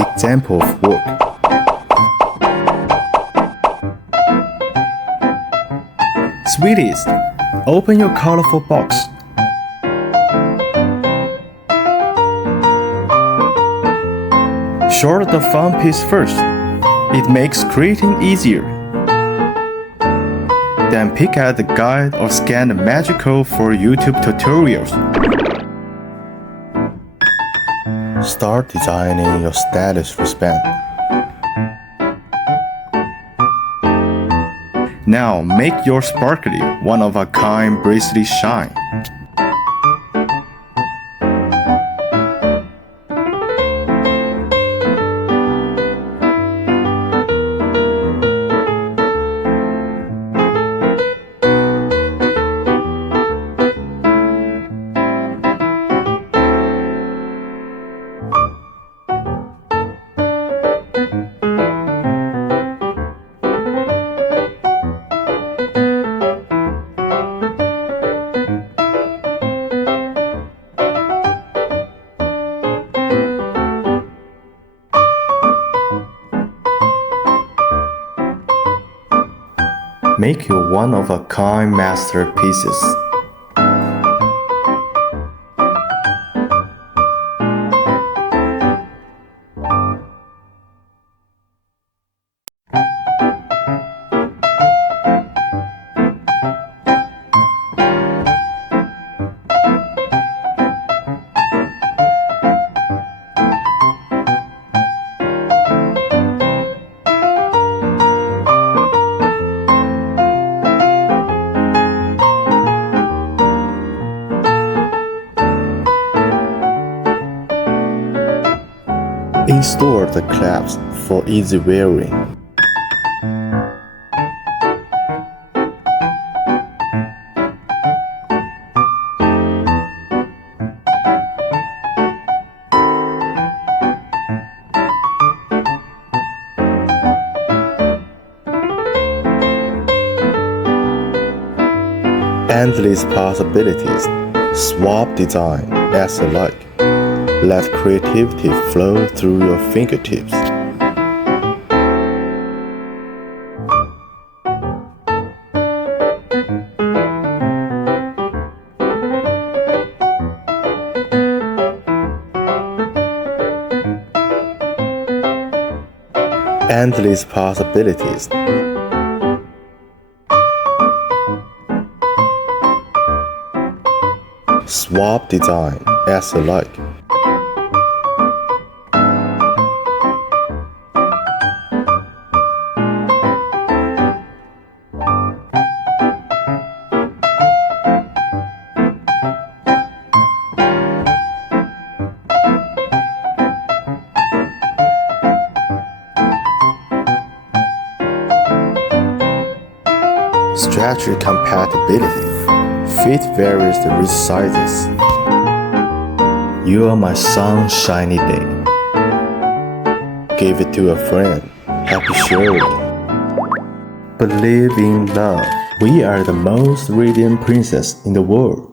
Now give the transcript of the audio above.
example of work. Sweetest, open your colorful box. Sort the fun piece first. It makes creating easier. Then pick out the guide or scan the magic code for YouTube tutorials. Start designing your status wristband. Now make your sparkly, one-of-a-kind bracelet shine. Make your one-of-a-kind masterpieces. Install the clasps for easy wearing. Endless possibilities. Swap design as you like. Let creativity flow through your fingertips. Endless possibilities. Swap design as you like. Stretch compatibility. Fit various wrist sizes. You are my sunshiny day. Give it to a friend. Happy sharing. Believe in love. We are the most radiant princess in the world.